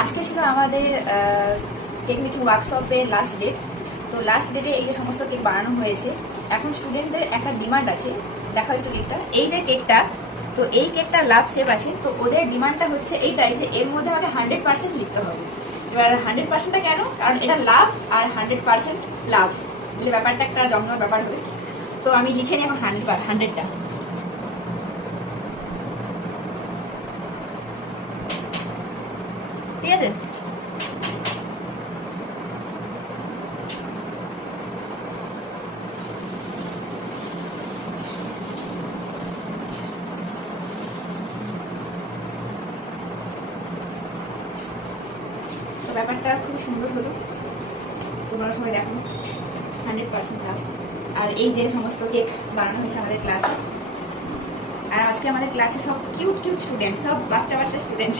আজকে ছিল আমাদের কেক মেকিং ওয়ার্কশপের লাস্ট ডেট। তো লাস্ট ডেটে এই যে সমস্ত কেক বানানো হয়েছে, এখন স্টুডেন্টদের একটা ডিমান্ড আছে। দেখা হয়তো কেকটা, এই যে কেকটা, তো এই কেকটা লাভ শেপ আছে। তো ওদের ডিমান্ডটা হচ্ছে এইটাই যে এর মধ্যে আমাকে 100% লিখতে হবে। এবার 100%টা কেন? কারণ এটা লাভ আর 100% লাভ দিলে ব্যাপারটা একটা জমজমাট ব্যাপার হবে। তো আমি লিখে নিই এখন 100টা। ঠিক আছে, তো ব্যাপারটা খুব সুন্দর হলো। তোমরা সময় দেখো 100% লাভ। আর এই যে সমস্ত কেক বানানো হয়েছে আমাদের ক্লাসে, আর আজকে আমাদের ক্লাসে সব কিউট কিউট স্টুডেন্ট, সব বাচ্চা বাচ্চা স্টুডেন্ট।